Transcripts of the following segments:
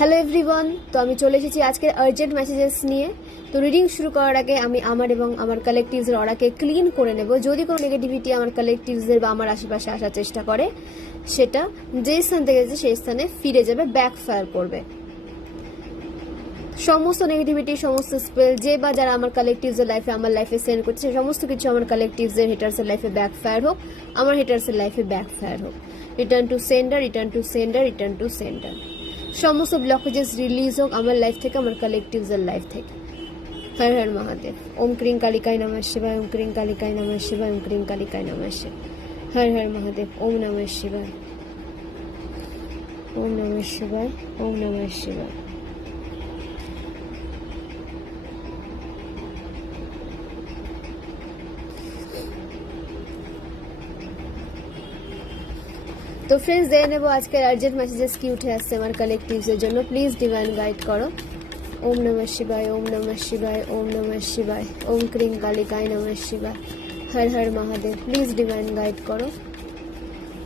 Hello everyone, তো আমি চলে এসেছি আজকের আর্জেন্ট মেসেজেস নিয়ে। তো রিডিং শুরু করার আগে আমি আমার এবং আমার কালেকটিভসের অরাকে ক্লিন করে নেব। যদি কোনো নেগেটিভিটি আমার কালেকটিভসের বা আমার আশেপাশে আসার চেষ্টা করে, সেটা যে স্থান থেকে এসেছে সেই স্থানে ফিরে যাবে, ব্যাকফায়ার করবে। সমস্ত নেগেটিভিটি, সমস্ত স্পেল যে বা যারা আমার কালেকটিভসের লাইফে, আমার লাইফে সেন্ড করছে, সমস্ত কিছু আমার কালেকটিভসের হেটার্সের লাইফে ব্যাকফায়ার হোক, আমার হেটার্সের লাইফে ব্যাকফায়ার হোক। Return to sender, return to sender, return to sender. সমস্ত ব্লকেজেস রিলিজ হোক আমার লাইফ থেকে, আমার কালেকটিভসের লাইফ থেকে। হর হর মহাদেব। ওম ক্রিং কালিকায় নমঃ শিবায়, ওম ক্রিং কালিকায় নমঃ শিবায়, ওম ক্রিং কালিকায় নমঃ শিবায়। হর হর মহাদেব। ওম নমঃ শিবায়, ওম নমঃ শিবায়, ওম নমঃ শিবায়। তো ফ্রেন্ডস, দেখে নেবো আজকের আর্জেন্ট মেসেজেস কি উঠে আসছে আমার কালেকটিভসের জন্য। প্লিজ ডিভাইন গাইড করো। ওম নমঃ শিবায়, ওম নমঃ শিবায়, ওম নমঃ শিবায়, ওম ক্রিং কালিকায় নমঃ শিবায়। Har Har Mahadev. Please divine guide করো,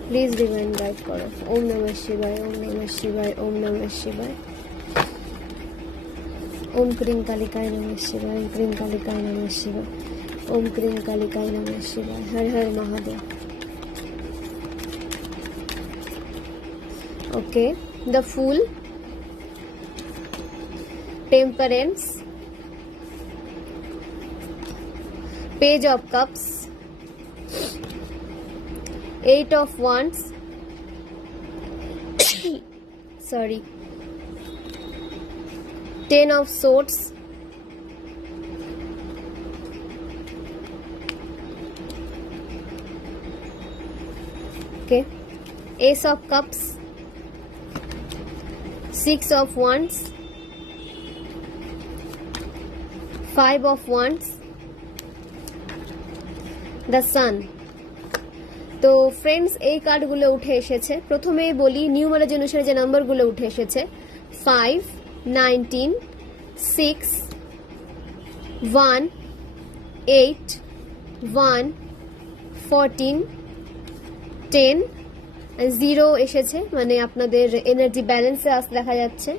প্লিজ ডিভাইন গাইড করো। ওম নমঃ শিবায়, ওম নমঃ শিবায়, ওম নমঃ শিবায়। ওম ক্রিং কালিকায় নমঃ শিবায়, ওম ক্রিং কালিকায় নমঃ শিবায়, ওম ক্রিং কালিকায় নমঃ শিবায়। Har Har Mahadev. Okay, the Fool, Temperance, Page of Cups, 8 of Wands, sorry, 10 of Swords, okay, Ace of Cups, 6 of Wands, 5 of Wands, the Sun. তো ফ্রেন্ডস, এই কার্ডগুলো উঠে এসেছে। প্রথমে বলি নিউমারোলজি অনুসারে যে নাম্বারগুলো উঠে এসেছে 5, 19, 6, 1, 8, 1, 14, 10, 0 এসেছে, মানে আপনাদের এনার্জি ব্যালেন্সে আসতে দেখা যাচ্ছে।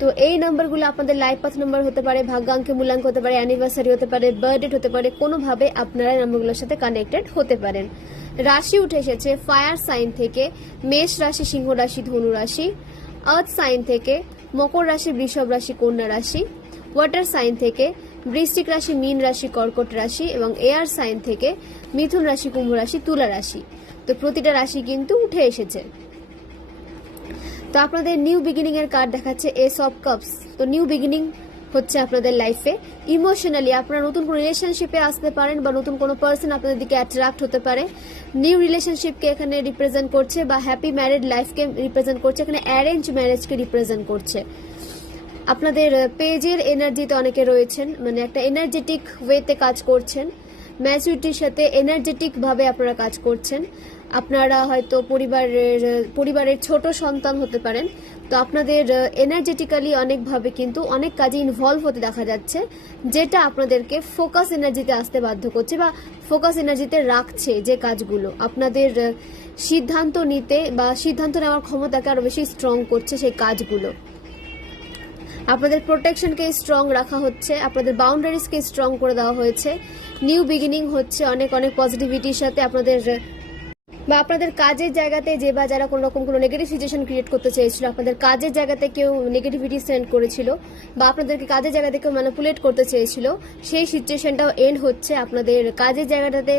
তো এই নাম্বারগুলো আপনাদের লাইফ পাথ নাম্বার হতে পারে, ভাগ্যাঙ্কে মূল্যাঙ্ক হতে পারে, অ্যানিভার্সারি হতে পারে, বার্থডেট হতে পারে, কোনোভাবে আপনারা নাম্বারগুলোর সাথে কানেক্টেড হতে পারেন। রাশি উঠে এসেছে ফায়ার সাইন থেকে মেষ রাশি, সিংহ রাশি, ধনু রাশি। আর্থ সাইন থেকে মকর রাশি, বৃষভ রাশি, কন্যা রাশি। ওয়াটার সাইন থেকে বৃশ্চিক রাশি, মীন রাশি, কর্কট রাশি। এবং এয়ার সাইন থেকে মিথুন রাশি, কুম্ভ রাশি, তুলা রাশি। তো প্রতিটা রাশি কিন্তু উঠে এসেছে। তো আপনাদের নিউ বিগিনিং এর কার্ড দেখাচ্ছে এস অফ কাপস। তো নিউ বিগিনিং হচ্ছে আপনাদের লাইফে। ইমোশনালি আপনারা নতুন কোনো রিলেশনশিপে আসতে পারেন বা নতুন কোনো পার্সন আপনাদের দিকে অ্যাট্রাক্ট হতে পারে। নিউ রিলেশনশিপকে এখানে রিপ্রেজেন্ট করছে বা হ্যাপি ম্যারিড লাইফকে রিপ্রেজেন্ট করছে, এখানে অ্যারেঞ্জ ম্যারেজকে রিপ্রেজেন্ট করছে। আপনাদের পেজের এনার্জিতে অনেকে রয়েছেন, মানে একটা এনার্জেটিক ওয়েতে কাজ করছেন, ম্যাচুরিটির সাথে এনার্জেটিক ভাবে আপনারা কাজ করছেন। আপনারা হয়তো পরিবারের ছোট সন্তান হতে পারেন। তো আপনাদের এনার্জেটিক্যালি অনেকভাবে কিন্তু অনেক কাজে ইনভলভ হতে দেখা যাচ্ছে, যেটা আপনাদেরকে ফোকাস এনার্জিতে আসতে বাধ্য করছে বা ফোকাস এনার্জিতে রাখছে। যে কাজগুলো আপনাদের সিদ্ধান্ত নিতে বা সিদ্ধান্ত নেওয়ার ক্ষমতাকে আরো বেশি স্ট্রং করছে, সেই কাজগুলো আপনাদের প্রোটেকশনকে স্ট্রং রাখা হচ্ছে, আপনাদের বাউন্ডারিজকে স্ট্রং করে দেওয়া হয়েছে। নিউ বিগিনিং হচ্ছে অনেক অনেক পজিটিভিটির সাথে। আপনাদের কাজের জায়গাতে যে বা যারা কোনো রকম কোনো নেগেটিভ সিচুয়েশন ক্রিয়েট করতে চেয়েছিল, আপনাদের কাজের জায়গাতে কেউ নেগেটিভিটি সেন্ড করেছিল বা আপনাদেরকে কাজের জায়গাতে কেউ ম্যানিপুলেট করতে চেয়েছিল, সেই সিচুয়েশনটাও এন্ড হচ্ছে। আপনাদের কাজের জায়গাটাতে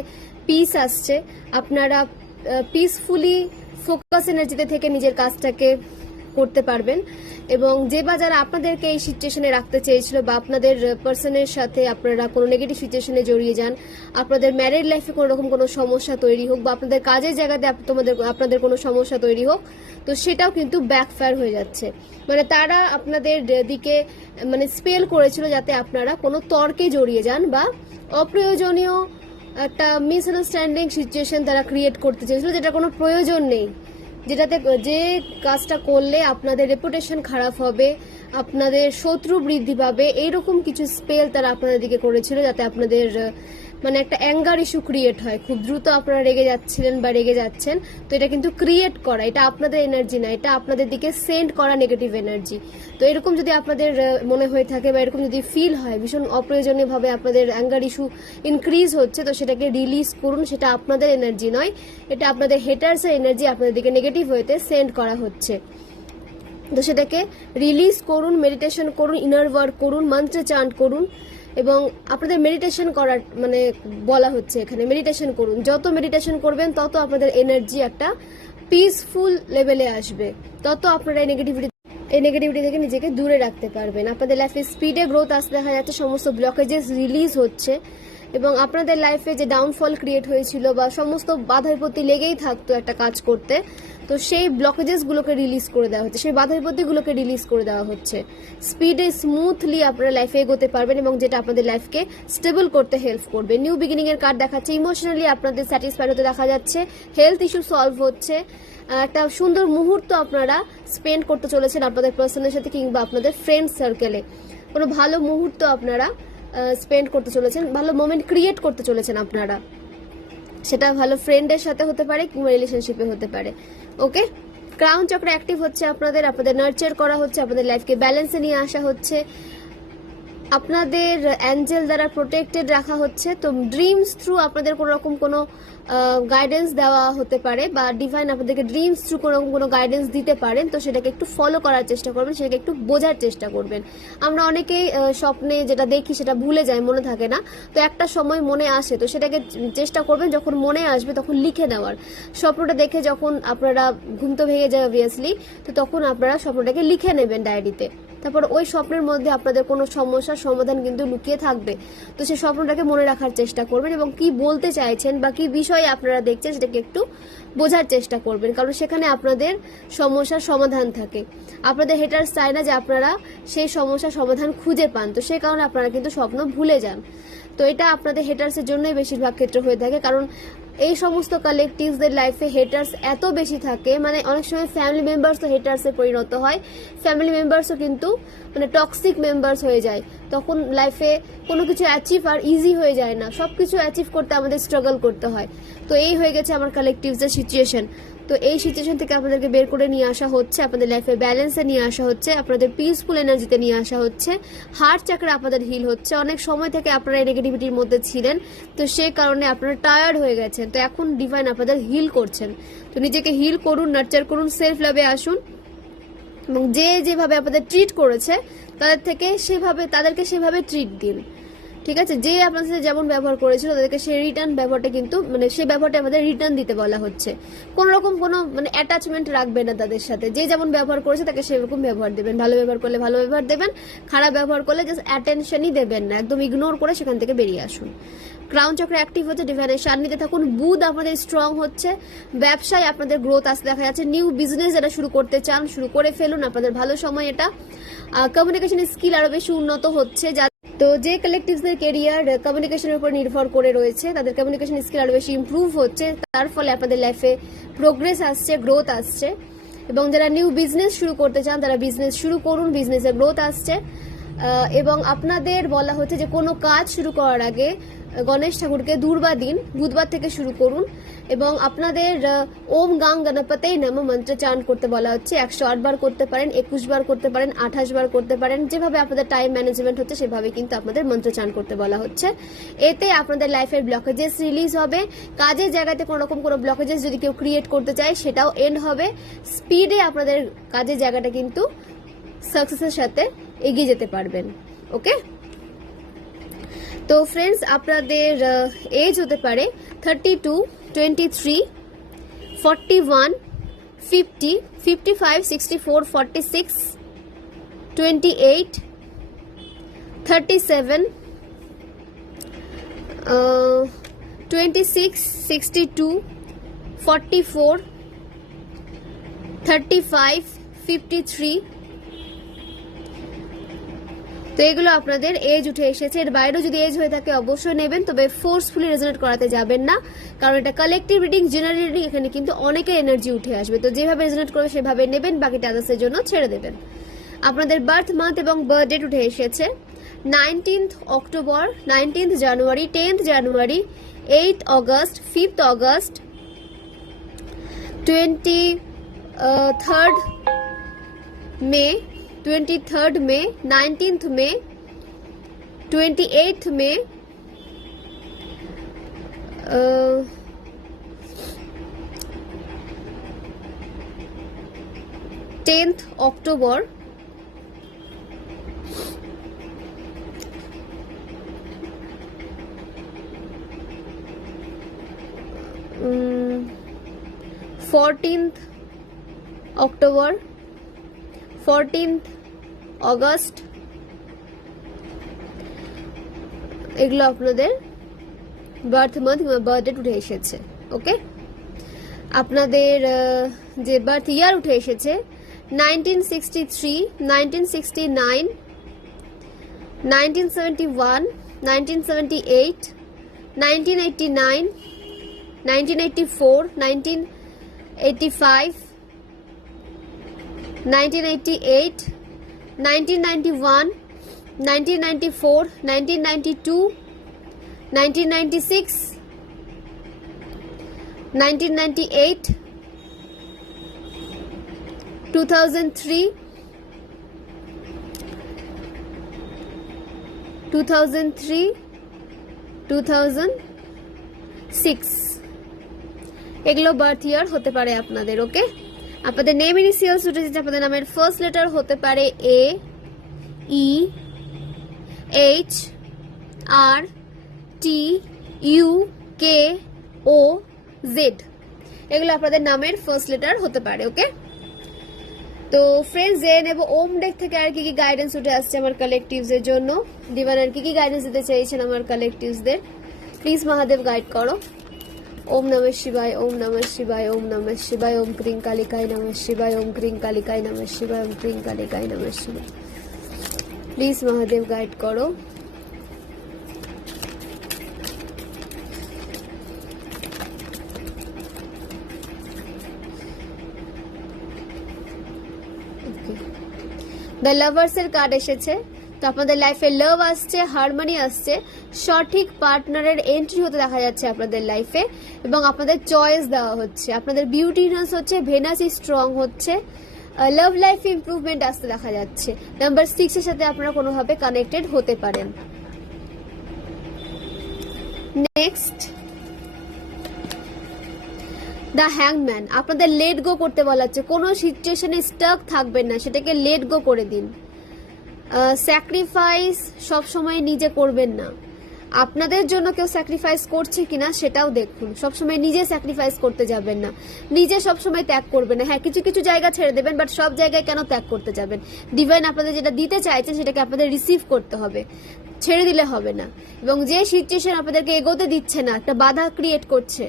পিস আসছে। আপনারা পিসফুলি ফোকাস এনার্জিতে থেকে নিজের কাজটাকে করতে পারবেন। এবং যে বা যারা আপনাদেরকে এই সিচুয়েশনে রাখতে চেয়েছিল বা আপনাদের পার্সনের সাথে আপনারা কোনো নেগেটিভ সিচুয়েশনে জড়িয়ে যান, আপনাদের ম্যারিড লাইফে কোনো রকম কোনো সমস্যা তৈরি হোক বা আপনাদের কাজের জায়গাতে আপনাদের কোনো সমস্যা তৈরি হোক, তো সেটাও কিন্তু ব্যাকফায়ার হয়ে যাচ্ছে। মানে তারা আপনাদের দিকে মানে স্পেল করেছিল যাতে আপনারা কোনো তর্কে জড়িয়ে যান বা অপ্রয়োজনীয় একটা মিসআন্ডারস্ট্যান্ডিং সিচুয়েশন তারা ক্রিয়েট করতে চেয়েছিল, যেটা কোনো প্রয়োজন নেই, যেটাতে যে কাজটা করলে আপনাদের রেপুটেশন খারাপ হবে, আপনাদের শত্রু বৃদ্ধি পাবে, এইরকম কিছু স্পেল তারা আপনাদের দিকে করেছিল যাতে আপনাদের মানে একটা অ্যাঙ্গার ইস্যু ক্রিয়েট হয়, খুব দ্রুত আপনারা রেগে যাচ্ছিলেন বা রেগে যাচ্ছেন, তো এটা কিন্তু ক্রিয়েট করা, এটা আপনাদের এনার্জি না, এটা আপনাদের দিকে সেন্ড করা নেগেটিভ এনার্জি। তো এরকম যদি আপনাদের মনে হয়ে থাকে বা এরকম যদি ফিল হয় ভীষণ অপ্রয়োজনীয়ভাবে আপনাদের অ্যাঙ্গার ইস্যু ইনক্রিজ হচ্ছে, তো সেটাকে রিলিজ করুন, সেটা আপনাদের এনার্জি নয়, এটা আপনাদের হেটার্সের এনার্জি আপনাদের দিকে নেগেটিভ হইতে সেন্ড করা হচ্ছে। তো সেটাকে রিলিজ করুন, মেডিটেশন করুন, ইনার ওয়ার্ক করুন, মন্ত্র চান্ট করুন, এবং আপনাদের মেডিটেশন করার মানে বলা হচ্ছে এখানে মেডিটেশন করুন। যত মেডিটেশন করবেন তত আপনাদের এনার্জি একটা পিসফুল লেভেলে আসবে, তত আপনারা এই নেগেটিভিটি থেকে নিজেকে দূরে রাখতে পারবেন। আপনাদের লাইফে স্পিডে গ্রোথ আসতে দেখা যাচ্ছে, সমস্ত ব্লকেজেস রিলিজ হচ্ছে, এবং আপনাদের লাইফে যে ডাউনফল ক্রিয়েট হয়েছিল বা সমস্ত বাধা বিপত্তি লেগেই থাকতো একটা কাজ করতে, তো সেই ব্লকেজেসগুলোকে রিলিজ করে দেওয়া হচ্ছে, সেই বাধা বিপত্তিগুলোকে রিলিজ করে দেওয়া হচ্ছে। স্পিডে স্মুথলি আপনারা লাইফে এগোতে পারবেন, এবং যেটা আপনাদের লাইফকে স্টেবল করতে হেল্প করবে। নিউ বিগিনিং এর কার্ড দেখাচ্ছে, ইমোশনালি আপনাদের স্যাটিসফাইড হতে দেখা যাচ্ছে, হেলথ ইস্যু সলভ হচ্ছে, একটা সুন্দর মুহূর্ত আপনারা স্পেন্ড করতে চলেছেন আপনাদের পার্সনের সাথে কিংবা আপনাদের ফ্রেন্ড সার্কেলে। কোনো ভালো মুহূর্ত আপনারা স্পেন্ড করতে চলেছেন, ভালো মোমেন্ট ক্রিয়েট করতে চলেছেন আপনারা, সেটা ভালো ফ্রেন্ডের সাথে হতে পারে কিংবা রিলেশনশিপে হতে পারে। ওকে, ক্রাউন চক্র অ্যাক্টিভ হচ্ছে, আপনাদের নার্চার করা হচ্ছে, আপনাদের লাইফকে ব্যালেন্সে নিয়ে আসা হচ্ছে, আপনাদের অ্যাঞ্জেল দ্বারা প্রোটেক্টেড রাখা হচ্ছে। তো ড্রিমস থ্রু আপনাদের কোনো রকম কোনো গাইডেন্স দেওয়া হতে পারে, বা ডিভাইন আপনাদেরকে ড্রিমস থ্রু কোনো রকম কোনো গাইডেন্স দিতে পারেন, তো সেটাকে একটু ফলো করার চেষ্টা করবেন, সেটাকে একটু বোঝার চেষ্টা করবেন। আমরা অনেকেই স্বপ্নে যেটা দেখি সেটা ভুলে যাই, মনে থাকে না, তো একটা সময় মনে আসে, তো সেটাকে চেষ্টা করবেন যখন মনে আসবে তখন লিখে নেওয়ার। স্বপ্নটা দেখে যখন আপনারা ঘুম তো ভেঙে যায় অবভিয়াসলি, তো তখন আপনারা স্বপ্নটাকে লিখে নেবেন ডায়েরিতে, তারপর ওই স্বপ্নের মধ্যে আপনাদের কোনো সমস্যার সমাধান কিন্তু লুকিয়ে থাকবে, তো সেই স্বপ্নটাকে মনে রাখার চেষ্টা করবেন, এবং কি বলতে চাইছেন বা কি বিষয়ে আপনারা দেখছেন সেটাকে একটু বোঝার চেষ্টা করবেন, কারণ সেখানে আপনাদের সমস্যার সমাধান থাকে। আপনাদের হেটার্স চায় না যে আপনারা সেই সমস্যার সমাধান খুঁজে পান, তো সেই কারণে আপনারা কিন্তু স্বপ্ন ভুলে যান। তো এটা আপনাদের হেটার্সের জন্যই বেশিরভাগ ক্ষেত্রে হয়ে থাকে, কারণ এই সমস্ত কালেকটিভসদের লাইফে হেটার্স এত বেশি থাকে, মানে অনেক সময় ফ্যামিলি মেম্বার্সও হেটার্সে পরিণত হয়, ফ্যামিলি মেম্বার্সও কিন্তু মানে টক্সিক মেম্বার্স হয়ে যায়। তখন লাইফে কোনো কিছু অ্যাচিভ আর ইজি হয়ে যায় না, সব কিছু অ্যাচিভ করতে আমাদের স্ট্রাগল করতে হয়। তো এই হয়ে গেছে আমার কালেকটিভসের সিচুয়েশন। তো এই সিচুয়েশন থেকে আপনাদেরকে বের করে নিয়ে আসা হচ্ছে, আপনাদের লাইফে ব্যালেন্সে নিয়ে আসা হচ্ছে, আপনাদের পিসফুল এনার্জিতে নিয়ে আসা হচ্ছে, হার্ট চাকরা আপনাদের হিল হচ্ছে। অনেক সময় থেকে আপনারা এই নেগেটিভিটির মধ্যে ছিলেন, তো সেই কারণে আপনারা টায়ার্ড হয়ে গেছেন, তো এখন ডিভাইন আপনাদের হিল করছেন। তো নিজেকে হিল করুন, নার্চার করুন, সেলফ লাভে আসুন, এবং যে যেভাবে আপনাদের ট্রিট করেছে তাদেরকে সেভাবে ট্রিট দিন, ঠিক আছে? যে আপনার সাথে যেমন ব্যবহার করেছিল তাদেরকে সেই রিটার্ন ব্যবহারটা কিন্তু মানে সেই ব্যবহারটা আমাদের রিটার্ন দিতে বলা হচ্ছে। কোন রকম কোনো মানে অ্যাটাচমেন্ট রাখবেন না তাদের সাথে, যে যেমন ব্যবহার করেছে তাকে সেরকম ব্যবহার দেবেন। ভালো ব্যবহার করলে ভালো ব্যবহার দেবেন, খারাপ ব্যবহার করলে জাস্ট অ্যাটেনশনই দেবেন না, একদম ইগনোর করে সেখান থেকে বেরিয়ে আসুন। ক্রাউন চক্র অ্যাক্টিভ হচ্ছে, ডিভাইনের সান্নিধ্যে থাকুন, বুধ আপনাদের স্ট্রং হচ্ছে, ব্যবসায় আপনাদের গ্রোথ আসতে দেখা যাচ্ছে, নিউ বিজনেস যারা শুরু করতে চান শুরু করে ফেলুন, আপনাদের ভালো সময় এটা। কমিউনিকেশন স্কিল আরো বেশি উন্নত হচ্ছে, তো যে কালেকটিভসদের কেরিয়ার কমিউনিকেশনের উপর নির্ভর করে রয়েছে তাদের কমিউনিকেশন স্কিল আরো বেশি ইমপ্রুভ হচ্ছে, তার ফলে আপনাদের লাইফে প্রোগ্রেস আসছে, গ্রোথ আসছে। এবং যারা নিউ বিজনেস শুরু করতে চান তারা বিজনেস শুরু করুন, বিজনেসের গ্রোথ আসছে। এবং আপনাদের বলা হচ্ছে যে কোনো কাজ শুরু করার আগে গণেশ ঠাকুরকে দুর্বা দিন, বুধবার থেকে শুরু করুন, এবং আপনাদের ওম গাং গণপতে নমঃ মন্ত্র চান করতে বলা হচ্ছে। 108 বার করতে পারেন, 21 বার করতে পারেন, 28 বার করতে পারেন, যেভাবে আপনাদের টাইম ম্যানেজমেন্ট হচ্ছে সেভাবে কিন্তু আপনাদের মন্ত্র চান করতে বলা হচ্ছে। এতে আপনাদের লাইফের ব্লকেজেস রিলিজ হবে, কাজের জায়গাতে কোনো রকম কোনো ব্লকেজেস যদি কেউ ক্রিয়েট করতে চায় সেটাও এন্ড হবে, স্পিডে আপনাদের কাজের জায়গাটা কিন্তু সাকসেসের সাথে এগিয়ে যেতে পারবেন। ওকে, তো ফ্রেন্ডস আপনাদের এজ হতে পারে 32, 23, 41, 50, 55, 64, 46, 28, 37, 26, 62, 44, 35, 53। তো এগুলো আপনাদের এজ উঠে এসেছে, এর বাইরেও যদি এজ হয়ে থাকে অবশ্যই নেবেন, তবে ফোর্সফুলি রেজোনেট করাতে যাবেন না, কারণ এটা কালেকটিভ রিডিং, জেনারেল রিডিং, এখানে কিন্তু অনেকের এনার্জি উঠে আসবে, তো যেভাবে রেজোনেট করবে সেভাবে নেবেন, বাকিটা আদার্সের জন্য ছেড়ে দেবেন। আপনাদের বার্থ মান্থ এবং বার্থ ডেট উঠে এসেছে 19th October, 19th January, 10th January, 8th August, 5th August, 23rd May, 23rd May, 19th May, 28th May, 10th October, 14th October, 14th August, এগুলো আপনাদের বার্থ মান্থ কিংবা বার্থ ডেট উঠে এসেছে। ওকে, আপনাদের যে বার্থ ইয়ার উঠে এসেছে 1963, 1969, 1971, 1978, 1989, 1984, 1985, 1988, 1991, 1994, 1992, 1996, 1998, 2003, 2003, 2006, এগুলো বার্থ ইয়ার হতে পারে আপনাদের। ওকে, আপনাদের নেম ইনিশিয়ালস উঠে এসেছে। আপনাদের নামের ফার্স্ট লেটার হতে পারে A, E, H, R, T, U, K, O, Z, এগুলো আপনাদের নামের ফার্স্ট লেটার হতে পারে। ওকে, তো ফ্রেন্ডস জেনে নেব ওম ডেক থেকে আর কি কি গাইডেন্স উঠে আসছে আমার কালেকটিভসের জন্য। ডিভাইন আর কি কি গাইডেন্স দিতে চাইছেন আমার কালেকটিভসদের, প্লিজ মহাদেব গাইড করো। ওম নমঃ শিবায়, ওম নমঃ শিবায়, ওম নমঃ শিবায়, ওম ক্রিং কালিকায় নমঃ শিবায়, ওম ক্রিং কালিকায় নমঃ শিবায়, ওম ক্রিং কালিকায় নমঃ শিবায়। প্লিজ মহাদেব গাইড করো। দ্য লাভার্স এর কার্ড এসেছে। তো আপনাদের লাইফে লাভ আসছে, হারমোনি আসছে, সঠিক পার্টনারের এন্ট্রি হতে দেখা যাচ্ছে আপনাদের লাইফে, এবং আপনাদের চয়েস দেওয়া হচ্ছে, আপনাদের বিউটিনেস হচ্ছে, ভেনাসই স্ট্রং হচ্ছে, লাভ লাইফে ইমপ্রুভমেন্ট আসতে দেখা যাচ্ছে। নাম্বার 6 এর সাথে আপনারা কোনোভাবে কানেক্টেড হতে পারেন। নেক্সট দ্য হ্যাংম্যান, আপনাদের লেট গো করতে বলা হচ্ছে। কোনো সিচুয়েশনে স্টাক থাকবেন না, সেটাকে লেট গো করে দিন। স্যাক্রিফাইস সবসময় নিজে করবেন না, আপনাদের জন্য কেউ স্যাক্রিফাইস করছে কিনা সেটাও দেখুন। সবসময় নিজে স্যাক্রিফাইস করতে যাবেন না, নিজে সবসময় ত্যাগ করবেন না। হ্যাঁ, কিছু কিছু জায়গা ছেড়ে দেবেন, বাট সব জায়গায় কেন ত্যাগ করতে যাবেন? ডিভাইন আপনাদের যেটা দিতে চাইছেন সেটাকে আপনাদের রিসিভ করতে হবে, ছেড়ে দিলে হবে না। এবং যে সিচুয়েশন আপনাদেরকে এগোতে দিচ্ছে না, একটা বাধা ক্রিয়েট করছে,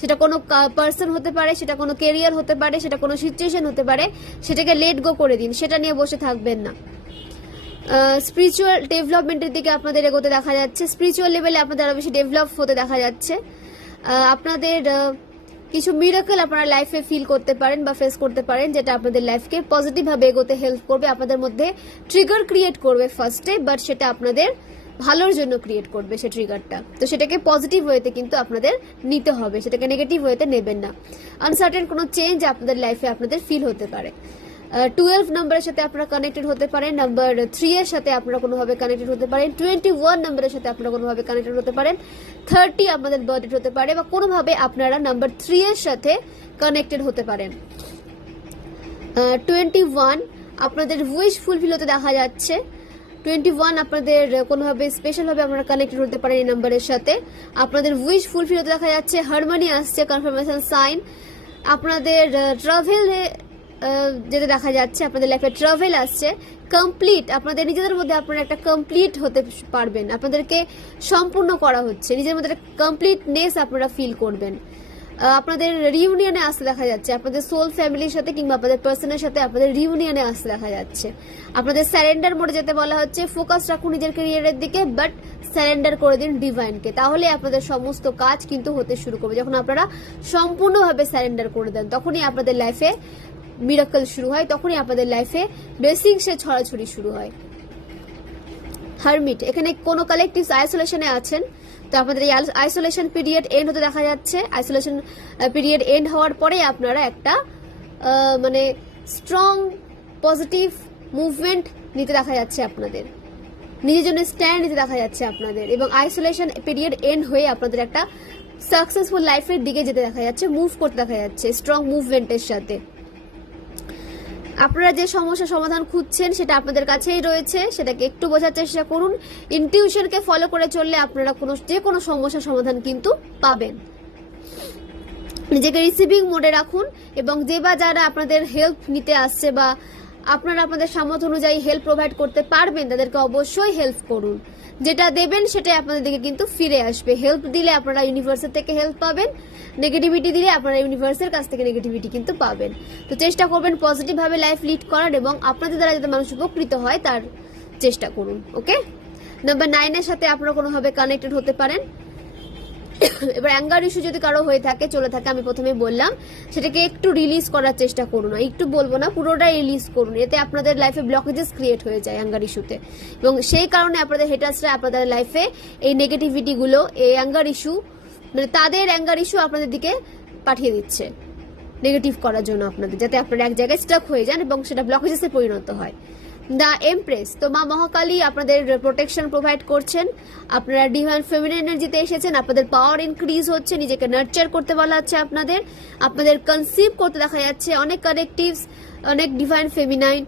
সেটা কোনো পার্সন হতে পারে, সেটা কোনো কেরিয়ার হতে পারে, সেটা কোনো সিচুয়েশন হতে পারে, সেটাকে লেট গো করে দিন, সেটা নিয়ে বসে থাকবেন না। স্পিরিচুয়াল ডেভেলপমেন্টের দিকে আপনাদের এগোতে দেখা যাচ্ছে, স্পিরিচুয়াল লেভেলে আপনাদের আরো বেশি ডেভেলপ হতে দেখা যাচ্ছে। আপনাদের কিছু মিরাকল আপনারা লাইফে ফিল করতে পারেন বা ফেস করতে পারেন, যেটা আপনাদের লাইফকে পজিটিভ ভাবে এগোতে হেল্প করবে, আপনাদের মধ্যে ট্রিগার ক্রিয়েট করবে ফার্স্টে, বাট সেটা আপনাদের ভালোর জন্য ক্রিয়েট করবে সেই ট্রিগারটা। তো সেটাকে পজিটিভ ওয়েতে কিন্তু আপনাদের নিতে হবে, সেটাকে নেগেটিভ ওয়েতে নেবেন না। আনসার্টেন কোনো চেঞ্জ আপনাদের লাইফে আপনাদের ফিল হতে পারে। 12 নম্বরের সাথে আপনারা কানেক্টেড হতে পারেন, নাম্বার 3 এর সাথে আপনারা কোনোভাবে কানেক্টেড হতে পারেন, 21 নম্বরের সাথে আপনারা কোনোভাবে কানেক্টেড হতে পারেন, 30 আপনাদের বার্থডে হতে পারে, বা কোনোভাবে আপনারা নাম্বার 3 এর সাথে কানেক্টেড হতে পারেন। 21 আপনাদের উইশ ফুলফিল হতে দেখা যাচ্ছে। 21 আপনাদের কোনোভাবে স্পেশালভাবে আপনারা কানেক্টেড হতে পারেন এই নাম্বারের সাথে, আপনাদের উইশ ফুলফিল হতে দেখা যাচ্ছে, হারমোনি আসছে, কনফার্মেশন সাইন, আপনাদের ট্রাভেলে যেটা দেখা যাচ্ছে, আপনাদের লাইফে ট্রাভেল আসছে, কমপ্লিট, আপনাদের নিজেদের মধ্যে আপনারা একটা কমপ্লিট হতে পারবেন, আপনাদেরকে সম্পূর্ণ করা হচ্ছে, নিজের মধ্যে একটা কমপ্লিটনেস আপনারা ফিল করবেন। আপনাদের রিউনিয়নে আসতে দেখা যাচ্ছে, আপনাদের সোল ফ্যামিলির সাথে কিংবা আপনাদের পার্সনের সাথে আপনাদের রিউনিয়নে আসতে দেখা যাচ্ছে। আপনাদের স্যারেন্ডার মোডে যেতে বলা হচ্ছে, ফোকাস রাখুন নিজের ক্যারিয়ারের দিকে, বাট স্যারেন্ডার করে দিন ডিভাইনকে, তাহলে আপনাদের সমস্ত কাজ কিন্তু হতে শুরু করবে। যখন আপনারা সম্পূর্ণভাবে স্যারেন্ডার করে দেন, তখনই আপনাদের লাইফে মিরাকল শুরু হয়, তখনই আপনাদের লাইফে ব্লেসিংসের ছড়াছড়ি শুরু হয়। হারমিট, এখানে কোনো কালেকটিভ আইসোলেশনে আছেন, তো আপনাদের এই আইসোলেশন পিরিয়ড এন্ড হতে দেখা যাচ্ছে। আইসোলেশন পিরিয়ড এন্ড হওয়ার পরে আপনারা একটা মানে স্ট্রং পজিটিভ মুভমেন্ট নিতে দেখা যাচ্ছে আপনাদের, নিজের জন্য স্ট্যান্ড নিতে দেখা যাচ্ছে আপনাদের, এবং আইসোলেশন পিরিয়ড এন্ড হয়ে আপনাদের একটা সাকসেসফুল লাইফের দিকে যেতে দেখা যাচ্ছে, মুভ করতে দেখা যাচ্ছে স্ট্রং মুভমেন্টের সাথে। আপনারা যে সমস্যার সমাধান খুঁজছেন সেটা আপনাদের কাছেই রয়েছে, সেটাকে একটু বোঝার চেষ্টা করুন। ইনটিউশনকে ফলো করে চললে আপনারা যে কোনো সমস্যার সমাধান কিন্তু পাবেন। নিজেকে রিসিভিং মোডে রাখুন, এবং যে বা যারা আপনাদের হেল্প নিতে আসছে বা আপনারা আপনাদের সামর্থ্য অনুযায়ী হেল্প প্রোভাইড করতে পারবেন তাদেরকে অবশ্যই হেল্প করুন। যেটা দেবেন সেটাই আপনাদের দিকে কিন্তু ফিরে আসবে। হেল্প দিলে আপনারা ইউনিভার্সের থেকে হেল্প পাবেন, নেগেটিভিটি দিলে আপনারা ইউনিভার্সের কাছ থেকে নেগেটিভিটি কিন্তু পাবেন। তো চেষ্টা করবেন পজিটিভ ভাবে লাইফ লিড করার, এবং আপনাদের দ্বারা যাতে মানুষ উপকৃত হয় তার চেষ্টা করুন। ওকে, নাম্বার 9 এর সাথে আপনারা কোনোভাবে কানেক্টেড হতে পারেন। এবার অ্যাঙ্গার ইস্যু যদি কারো হয়ে থাকে, চলে থাকে, আমি প্রথমে বললাম সেটাকে একটু রিলিজ করার চেষ্টা করুন, একটু বলবো না, পুরোটাই রিলিজ করুন। এতে আপনাদের লাইফে ব্লকেজেস ক্রিয়েট হয়ে যায় অ্যাঙ্গার ইস্যুতে, এবং সেই কারণে আপনাদের হেটার্সরা আপনাদের লাইফে এই নেগেটিভিটি গুলো, এই অ্যাঙ্গার ইস্যু, মানে তাদের অ্যাঙ্গার ইস্যু আপনাদের দিকে পাঠিয়ে দিচ্ছে নেগেটিভ করার জন্য আপনাদের, যাতে আপনারা এক জায়গায় স্টাক হয়ে যান এবং সেটা ব্লকেজেসে পরিণত হয়। দ্য এমপ্রেস, তো মা মহাকালী আপনাদের প্রোটেকশন প্রোভাইড করছেন। আপনারা ডিভাইন ফেমিনিন এনার্জিতে এসেছেন, আপনাদের পাওয়ার ইনক্রিজ হচ্ছে, নিজেকে নার্চার করতে বলা হচ্ছে আপনাদের কনসিভ করতে দেখা যাচ্ছে অনেক কানেকটিভস, অনেক ডিভাইন ফেমিনাইন।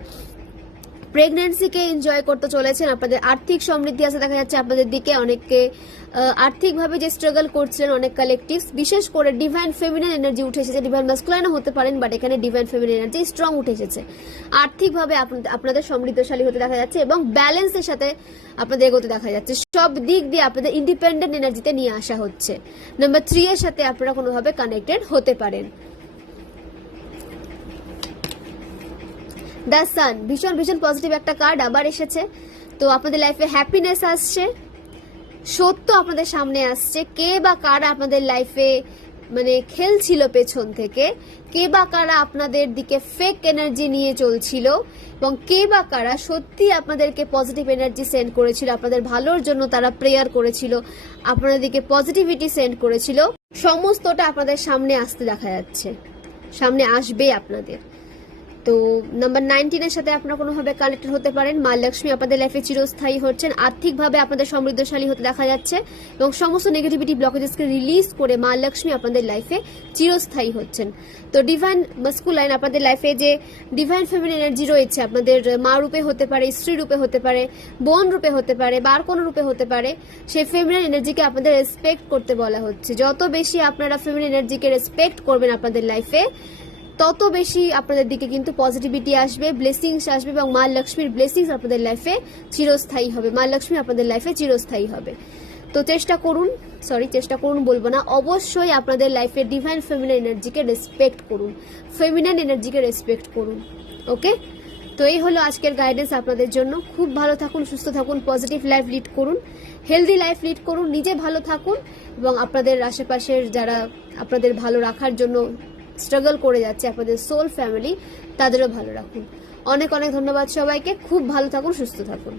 প্রেগন্যান্সিকে এনজয় করতে চলেছেন, আপনাদের আর্থিক সমৃদ্ধি আসে দেখা যাচ্ছে আপনাদের দিকে। অনেককে আর্থিকভাবে যে স্ট্রাগল করছিলেন অনেক কালেকটিভস, বিশেষ করে ডিভাইন ফেমিনিন এনার্জি উঠে এসেছে। ডিভাইন মাস্কুলাইনও হতে পারেন, বাট এখানে ডিভাইন ফেমিনিন এনার্জি স্ট্রং উঠে এসেছে। আর্থিকভাবে আপনাদের সমৃদ্ধশালী হতে দেখা যাচ্ছে, এবং ব্যালেন্সের সাথে আপনাদের এগোতে দেখা যাচ্ছে। সব দিক দিয়ে আপনাদের ইন্ডিপেন্ডেন্ট এনার্জিতে নিয়ে আসা হচ্ছে। নাম্বার 3 এর সাথে আপনারা কোনোভাবে কানেক্টেড হতে পারেন। দ্য সান, ভীষণ ভীষণ পজিটিভ একটা কার্ড আবার এসেছে। তো আপনাদের লাইফে হ্যাপিনেস আসছে, সত্য আপনাদের সামনে আসছে। কে বা কারা আপনাদের লাইফে মানে খেলছিল পেছন থেকে, কে বা কারা আপনাদের দিকে ফেক এনার্জি নিয়ে চলছিল, এবং কে বা কারা সত্যি আপনাদেরকে পজিটিভ এনার্জি সেন্ড করেছিল, আপনাদের ভালোর জন্য তারা প্রেয়ার করেছিল, আপনাদের দিকে পজিটিভিটি সেন্ড করেছিল, সমস্তটা আপনাদের সামনে আসতে দেখা যাচ্ছে, সামনে আসবে আপনাদের। তো নাম্বার 19 এর সাথে আপনারা কোনোভাবে কানেক্টেড হতে পারেন। মা লক্ষ্মী আপনাদের লাইফে চিরস্থায়ী হচ্ছেন, আর্থিকভাবে আপনাদের সমৃদ্ধশালী হতে দেখা যাচ্ছে, এবং সমস্ত নেগেটিভিটি ব্লকেজেসকে রিলিজ করে মা লক্ষ্মী আপনাদের লাইফে চিরস্থায়ী হচ্ছেন। তো ডিভাইন মাস্কুলাইন আপনাদের লাইফে যে ডিভাইন ফেমিনিন এনার্জি রয়েছে, আপনাদের মা রূপে হতে পারে, স্ত্রী রূপে হতে পারে, বোন রূপে হতে পারে, বা আর কোনো রূপে হতে পারে, সেই ফেমিনিন এনার্জিকে আপনাদের রেসপেক্ট করতে বলা হচ্ছে। যত বেশি আপনারা ফেমিনিন এনার্জিকে রেসপেক্ট করবেন আপনাদের লাইফে, তত বেশি আপনাদের দিকে কিন্তু পজিটিভিটি আসবে, ব্লেসিংস আসবে, এবং মা লক্ষ্মীর ব্লেসিংস আপনাদের লাইফে চিরস্থায়ী হবে। মা লক্ষ্মী আপনাদের লাইফে চিরস্থায়ী হবে। তো চেষ্টা করুন বলবো না, অবশ্যই আপনাদের লাইফে ডিভাইন ফেমিনিন এনার্জিকে রেসপেক্ট করুন, ফেমিনিন এনার্জিকে রেসপেক্ট করুন। ওকে, তো এই হলো আজকের গাইডেন্স আপনাদের জন্য। খুব ভালো থাকুন, সুস্থ থাকুন, পজিটিভ লাইফ লিড করুন, হেলদি লাইফ লিড করুন, নিজে ভালো থাকুন, এবং আপনাদের আশেপাশের যারা আপনাদের ভালো রাখার জন্য স্ট্রাগল করে যাচ্ছে, আপনাদের সোল ফ্যামিলি, তাদেরও ভালো রাখুন। অনেক অনেক ধন্যবাদ সবাইকে। খুব ভালো থাকুন, সুস্থ থাকুন।